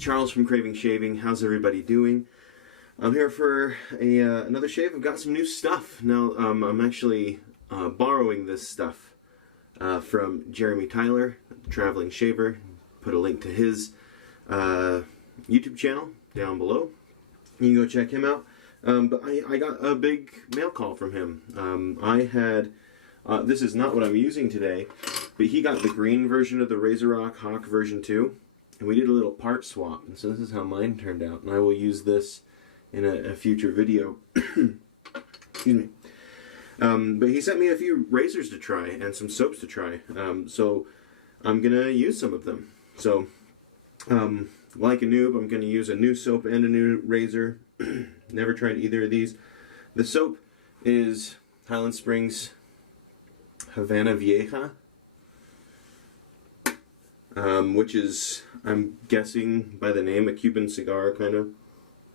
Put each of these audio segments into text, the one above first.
Charles from Craving Shaving. How's everybody doing? I'm here for another shave. I've got some new stuff. Now, I'm actually borrowing this stuff from Jeremy Tyler, Traveling Shaver. Put a link to his YouTube channel down below. You can go check him out. But I got a big mail call from him. I had, this is not what I'm using today, but he got the green version of the RazoRock Hawk version 2. And we did a little part swap, and so this is how mine turned out. And I will use this in a future video. Excuse me. But he sent me a few razors to try and some soaps to try. So I'm going to use some of them. So, like a noob, I'm going to use a new soap and a new razor. Never tried either of these. The soap is Highland Springs Havana Vieja. Which is, I'm guessing by the name, a Cuban cigar kind of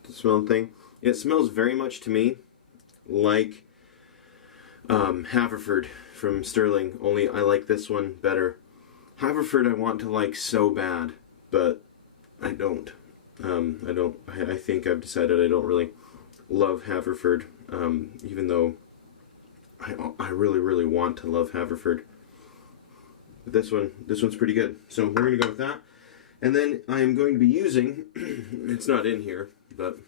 smelling thing. It smells very much to me like Haverford from Sterling, only I like this one better. Haverford I want to like so bad, but I don't. I think I've decided I don't really love Haverford, even though I really, really want to love Haverford. This one's pretty good. So we're going to go with that. And then I am going to be using, it's not in here, but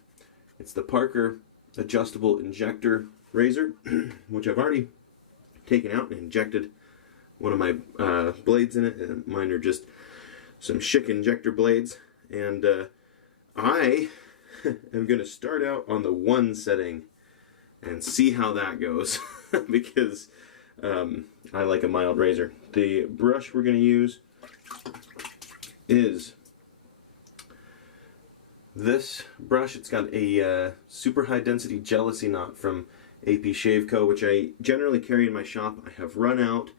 it's the Parker Adjustable Injector Razor, which I've already taken out and injected one of my blades in it. And mine are just some Schick injector blades. And I am going to start out on the 1 setting and see how that goes, because I like a mild razor. The brush we're going to use is this brush. It's got a super high density jealousy knot from AP Shave Co., which I generally carry in my shop. I have run out,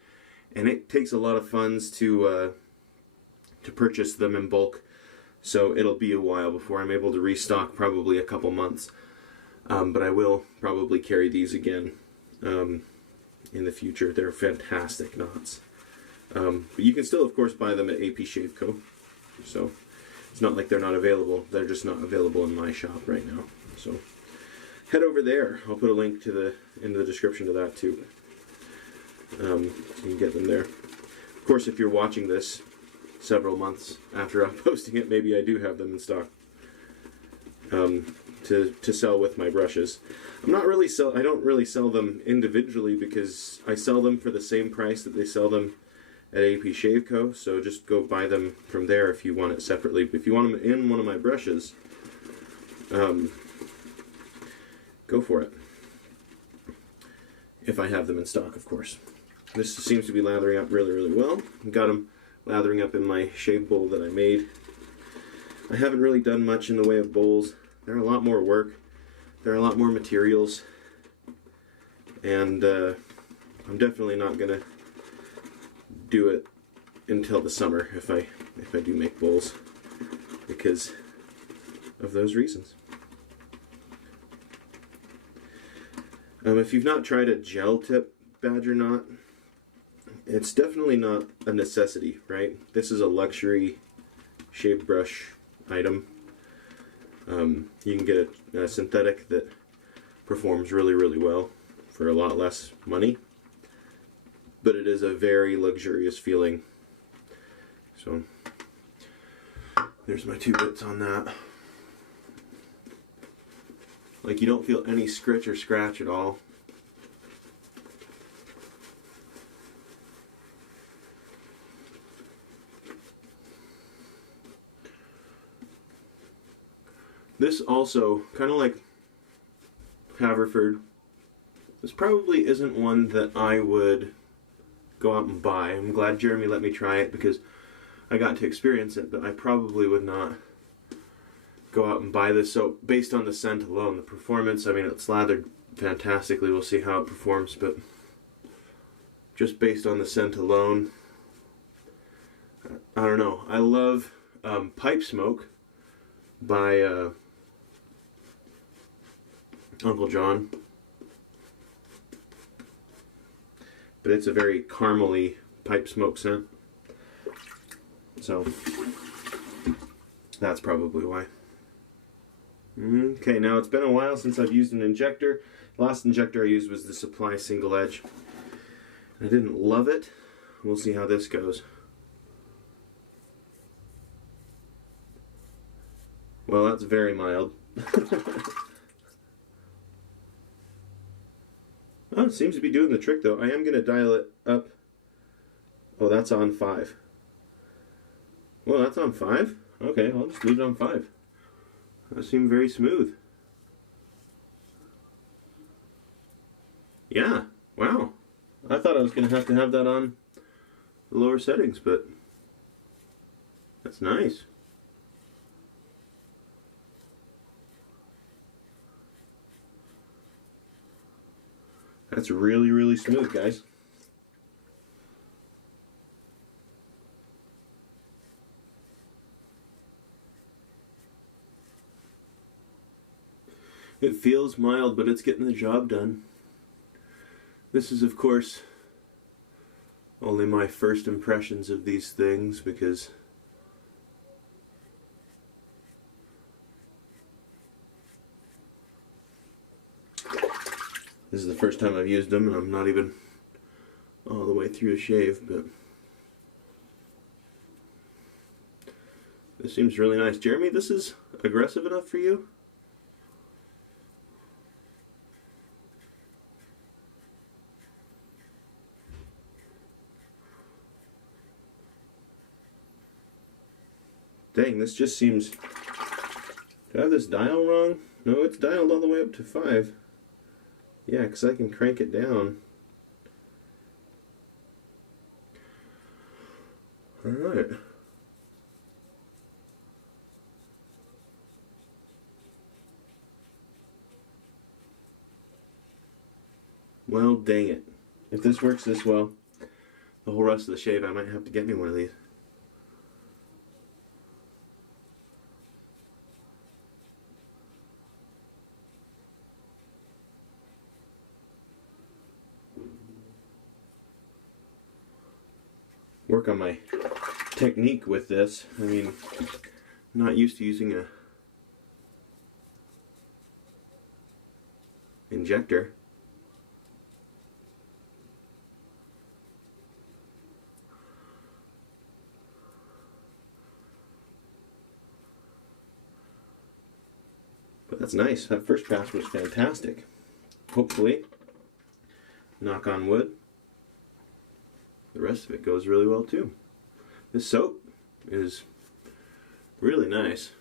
and it takes a lot of funds to purchase them in bulk, so it'll be a while before I'm able to restock, probably a couple months. But I will probably carry these again in the future. They're fantastic knots. But you can still, of course, buy them at AP Shave Co. So it's not like they're not available. They're just not available in my shop right now. So head over there. I'll put a link to in the description to that too. So you can get them there. Of course, if you're watching this several months after I'm posting it, maybe I do have them in stock to sell with my brushes. I don't really sell them individually, because I sell them for the same price that they sell them at AP Shave Co. So just go buy them from there if you want it separately. If you want them in one of my brushes, go for it. If I have them in stock, of course. This seems to be lathering up really, really well. Got them lathering up in my shave bowl that I made. I haven't really done much in the way of bowls. They're a lot more work. There are a lot more materials, and I'm definitely not gonna do it until the summer if I do make bowls, because of those reasons. If you've not tried a gel tip badger knot, it's definitely not a necessity, right? This is a luxury shave brush item. You can get a synthetic that performs really, really well for a lot less money, but it is a very luxurious feeling. So there's my 2 bits on that. Like, you don't feel any scritch or scratch at all. This also, kind of like Haverford, this probably isn't one that I would go out and buy. I'm glad Jeremy let me try it, because I got to experience it, but I probably would not go out and buy this. So based on the scent alone, the performance, I mean, it's lathered fantastically. We'll see how it performs, but just based on the scent alone, I don't know. I love Pipe Smoke by Uncle John, but it's a very caramely pipe smoke scent. So That's probably why. Okay, now it's been a while since I've used an injector. The last injector I used was the Supply single edge. I didn't love it. We'll see how this goes. Well, that's very mild. Oh, it seems to be doing the trick though. I am going to dial it up. Oh, that's on 5. Well, that's on 5? Okay, I'll just leave it on 5. That seemed very smooth. Yeah, wow. I thought I was going to have that on the lower settings, but that's nice. That's really, really smooth, guys. It feels mild, but it's getting the job done. This is, of course, only my first impressions of these things because this is the first time I've used them, and I'm not even all the way through a shave, but this seems really nice. Jeremy, this is aggressive enough for you? Dang, this just seems... Do I have this dial wrong? No, it's dialed all the way up to 5. Yeah, because I can crank it down. Alright. Well, dang it. If this works this well, the whole rest of the shave, I might have to get me one of these. Work on my technique with this. I mean, I'm not used to using a injector. But that's nice. That first pass was fantastic. Hopefully, knock on wood, the rest of it goes really well too. This soap is really nice.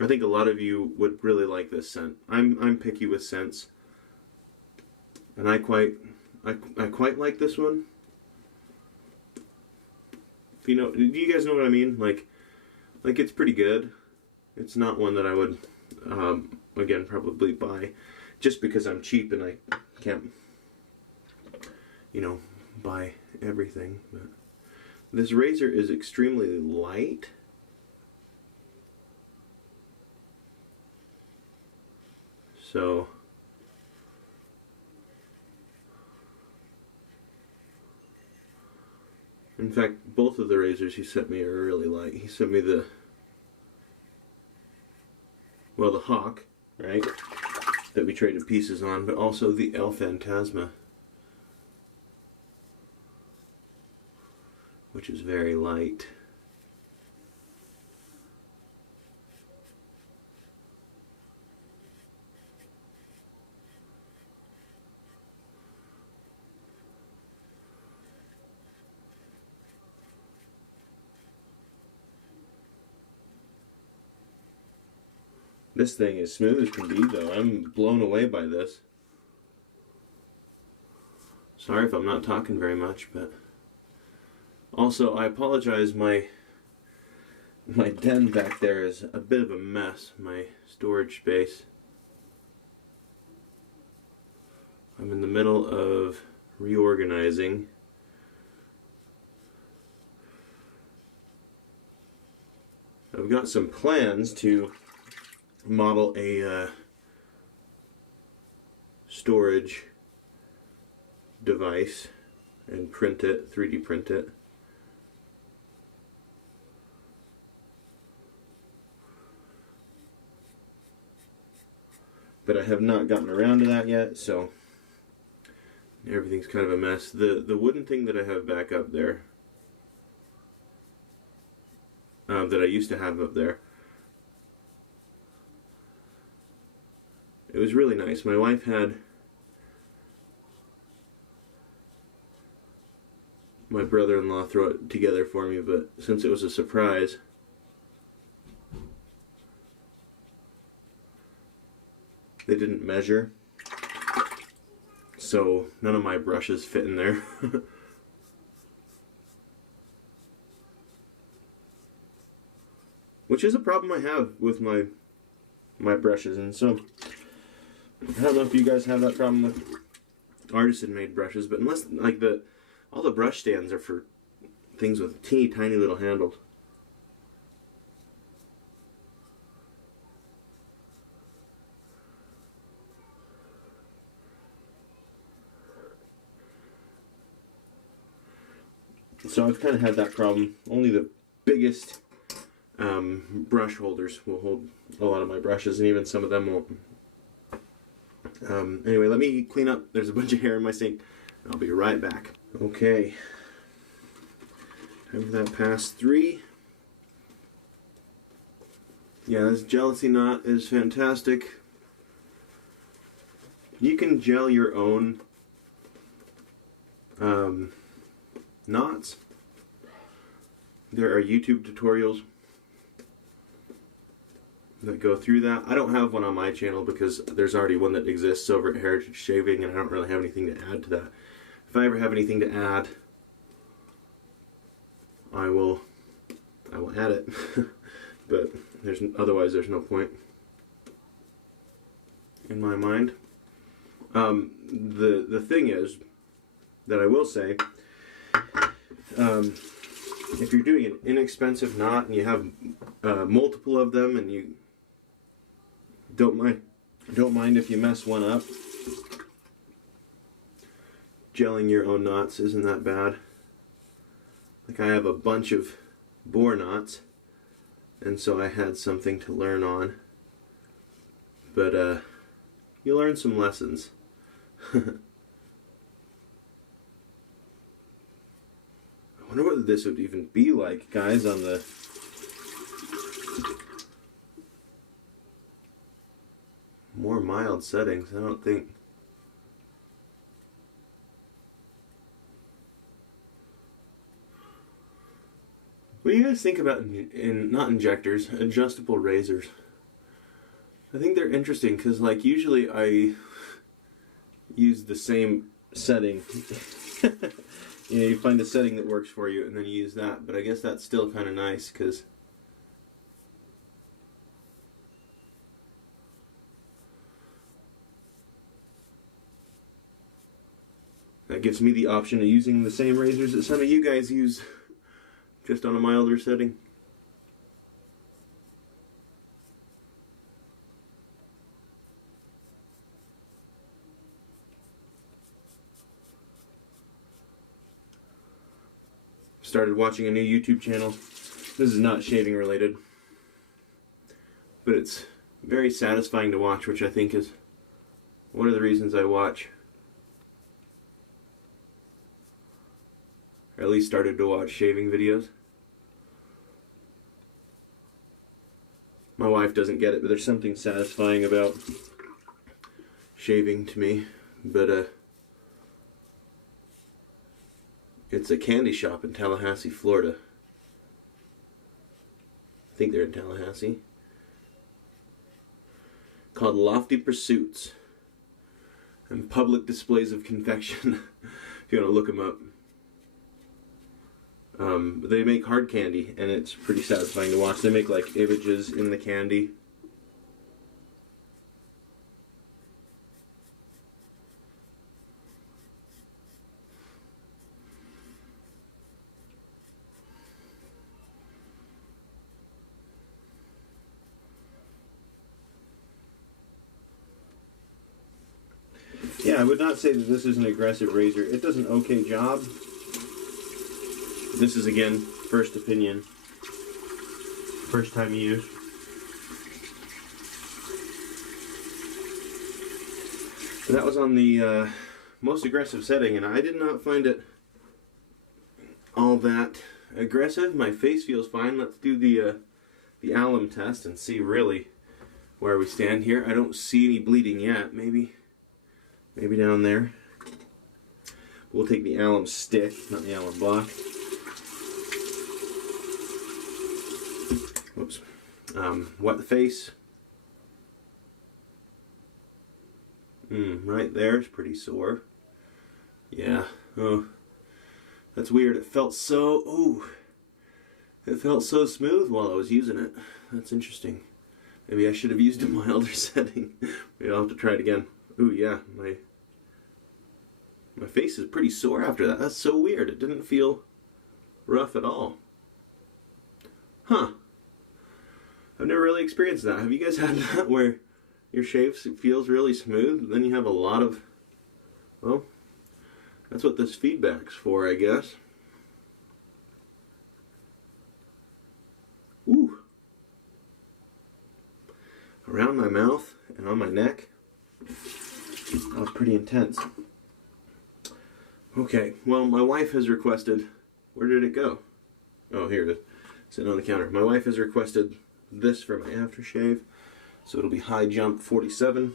I think a lot of you would really like this scent. I'm picky with scents, and I quite like this one. You know, do you guys know what I mean? Like it's pretty good. It's not one that I would, again, probably buy just because I'm cheap and I can't, you know, buy everything. But this razor is extremely light. So in fact, both of the razors he sent me are really light. He sent me the Hawk, right, that we traded pieces on, but also the El Fantasma, which is very light. This thing is smooth as can be, though. I'm blown away by this. Sorry if I'm not talking very much, but also I apologize. My den back there is a bit of a mess. My storage space. I'm in the middle of reorganizing. I've got some plans to model a storage device and print it, 3D print it. But I have not gotten around to that yet, so everything's kind of a mess. The wooden thing that I have back up there, that I used to have up there, it was really nice. My wife had my brother-in-law throw it together for me, but since it was a surprise, they didn't measure, so none of my brushes fit in there. Which is a problem I have with my brushes, and so I don't know if you guys have that problem with artisan-made brushes, but unless like all the brush stands are for things with teeny tiny little handles. So I've kind of had that problem. Only the biggest brush holders will hold a lot of my brushes, and even some of them won't. Anyway, let me clean up. There's a bunch of hair in my sink. I'll be right back. Okay. Time for that pass 3. Yeah, this jealousy knot is fantastic. You can gel your own knots. There are YouTube tutorials that go through that. I don't have one on my channel because there's already one that exists over at Heritage Shaving, and I don't really have anything to add to that. If I ever have anything to add, I will add it. But otherwise there's no point in my mind. The thing is that I will say, if you're doing an inexpensive knot and you have multiple of them, and you don't mind if you mess one up, gelling your own knots isn't that bad. Like, I have a bunch of boar knots, and so I had something to learn on. But you learn some lessons. I wonder what this would even be like, guys, on the more mild settings. I don't think. What do you guys think about not injectors, adjustable razors? I think they're interesting because, like, usually I use the same setting. You know, you find a setting that works for you and then you use that, but I guess that's still kind of nice because that gives me the option of using the same razors that some of you guys use, just on a milder setting. Started watching a new YouTube channel. This is not shaving related, but it's very satisfying to watch, which I think is one of the reasons I watch, or at least started to watch, shaving videos. My wife doesn't get it, but there's something satisfying about shaving to me. But it's a candy shop in Tallahassee, Florida. I think they're in Tallahassee. Called Lofty Pursuits and Public Displays of Confection. If you want to look them up. They make hard candy, and it's pretty satisfying to watch. They make like images in the candy. Yeah, Yeah, I would not say that this is an aggressive razor. It does an okay job. This is, again, first opinion. First time use. But that was on the most aggressive setting, and I did not find it all that aggressive. My face feels fine. Let's do the alum test and see really where we stand here. I don't see any bleeding yet. Maybe down there. We'll take the alum stick, not the alum block. Whoops. Wet the face. Right there is pretty sore. Yeah. Oh, that's weird. It felt so. Ooh. It felt so smooth while I was using it. That's interesting. Maybe I should have used a milder setting. Maybe I'll have to try it again. Ooh, yeah. My face is pretty sore after that. That's so weird. It didn't feel rough at all. Huh. I've never really experienced that. Have you guys had that where your shave feels really smooth, then you have a lot of, well, that's what this feedback's for, I guess. Ooh. Around my mouth and on my neck. That was pretty intense. Okay, well, my wife has requested, where did it go? Oh, here it is, sitting on the counter. My wife has requested this for my aftershave, so it'll be High Jump 47.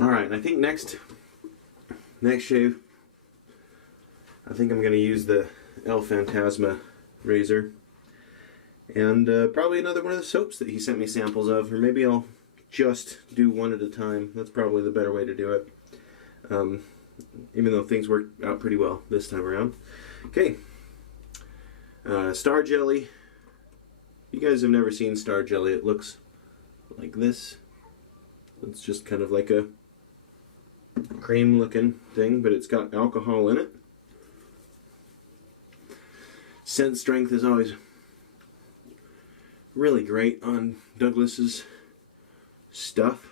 Alright, and I think next shave, I think I'm going to use the El Fantasma razor, and probably another one of the soaps that he sent me samples of, or maybe I'll just do one at a time. That's probably the better way to do it, even though things worked out pretty well this time around. Okay, Star Jelly. You guys have never seen Star Jelly. It looks like this. It's just kind of like a cream looking thing, but it's got alcohol in it. Scent strength is always really great on Douglas's stuff.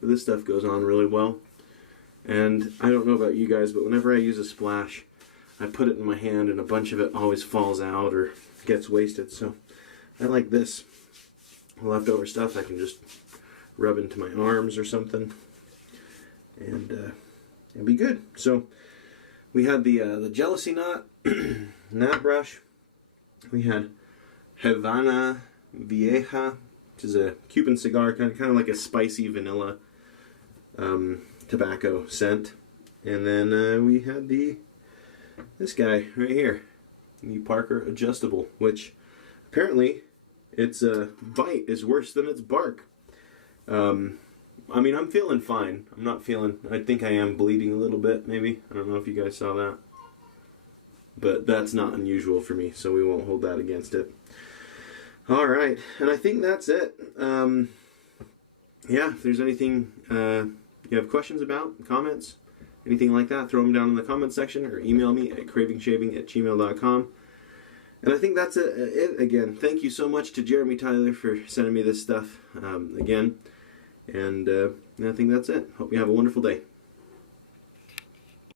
But this stuff goes on really well. And I don't know about you guys, but whenever I use a splash, I put it in my hand and a bunch of it always falls out or gets wasted. So I like this leftover stuff. I can just rub into my arms or something and be good. So we had the Jealousy Knot, knot brush. We had Havana Vieja, which is a Cuban cigar, kind of like a spicy vanilla tobacco scent. And then we had this guy right here, the Parker Adjustable, which apparently its bite is worse than its bark. I mean, I'm feeling fine. I'm not feeling, I think I am bleeding a little bit, maybe. I don't know if you guys saw that. But that's not unusual for me, so we won't hold that against it. Alright, and I think that's it. Yeah, if there's anything you have questions about, comments, anything like that, throw them down in the comment section or email me at cravingshaving@gmail.com. And I think that's it again. Thank you so much to Jeremy Tyler for sending me this stuff again. And I think that's it. Hope you have a wonderful day.